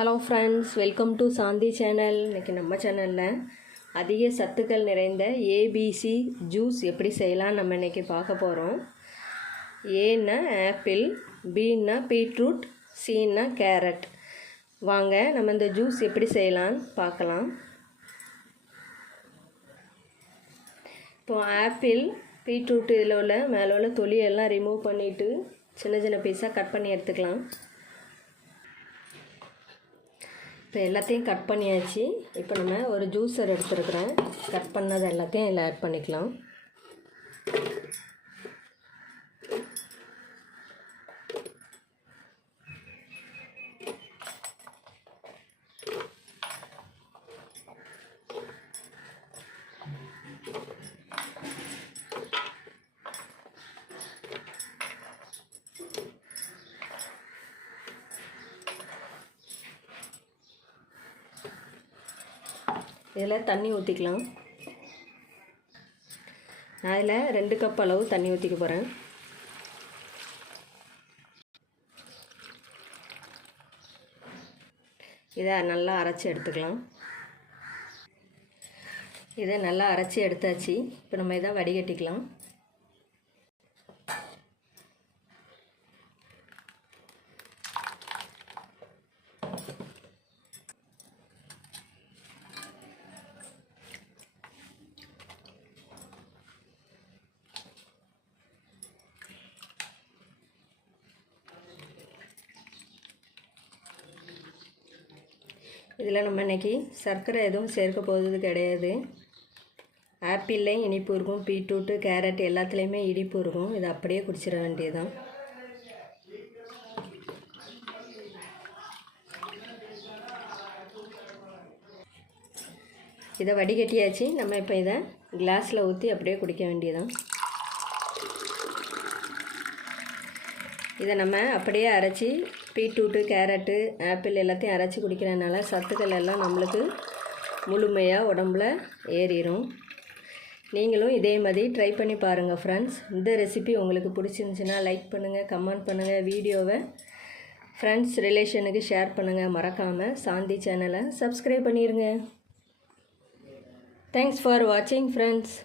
Hello friends welcome to Shanti channel. இன்றைக்கி நம்ம சேனலில் அதிக சத்துக்கள் நிறைந்த ஏபிசி ஜூஸ் எப்படி செய்யலாம் நம்ம இன்றைக்கி பார்க்க போகிறோம் ஏன்னா ஆப்பிள் பீன்னா பீட்ரூட் சீன்னா கேரட். வாங்க நம்ம இந்த ஜூஸ் எப்படி செய்யலாம்னு பார்க்கலாம். இப்போ ஆப்பிள் பீட்ரூட் இதில் உள்ள மேலே உள்ள தொலியெல்லாம் ரிமூவ் பண்ணிவிட்டு சின்ன சின்ன பீஸாக கட் பண்ணி எடுத்துக்கலாம். இப்போ எல்லாத்தையும் கட் பண்ணியாச்சு. இப்போ நம்ம ஒரு ஜூஸர் எடுத்துருக்குறேன். கட் பண்ணது எல்லாத்தையும் இதில் ஆட் பண்ணிக்கலாம். இதில் தண்ணி ஊற்றிக்கலாம். நான் இதில் ரெண்டு கப் அளவு தண்ணி ஊற்றிக்க போகிறேன். இதை நல்லா அரைச்சி எடுத்துக்கலாம். இதை நல்லா அரைச்சி எடுத்தாச்சு. இப்போ நம்ம இதை வடிகட்டிக்கலாம். இதில் நம்ம இன்றைக்கி சர்க்கரை எதுவும் சேர்க்க போகிறது கிடையாது. ஆப்பிளில் இனிப்பு இருக்கும் பீட்ரூட்டு கேரட் எல்லாத்துலேயுமே இனிப்பு இருக்கும். இதை அப்படியே குடிச்சிட வேண்டியதுதான். இதை வடிகட்டியாச்சு. நம்ம இப்போ இதை கிளாஸில் ஊற்றி அப்படியே குடிக்க வேண்டியதான் இதை நம்ம அப்படியே அரைச்சி பீட்ரூட்டு கேரட்டு ஆப்பிள் எல்லாத்தையும் அரைச்சி குடிக்கிறதுனால சத்துக்கள் எல்லாம் நம்மளுக்கு முழுமையாக உடம்புல ஏறிடும் நீங்களும் இதே மாதிரி ட்ரை பண்ணி பாருங்கள் ஃப்ரெண்ட்ஸ் இந்த ரெசிபி உங்களுக்கு பிடிச்சிருந்துச்சின்னா லைக் பண்ணுங்கள் கமெண்ட் பண்ணுங்கள் வீடியோவை ஃப்ரெண்ட்ஸ் ரிலேஷனுக்கு ஷேர் பண்ணுங்கள் மறக்காமல் சாந்தி சேனலை சப்ஸ்கிரைப் பண்ணிடுங்க தேங்க்ஸ் ஃபார் வாட்சிங் ஃப்ரெண்ட்ஸ்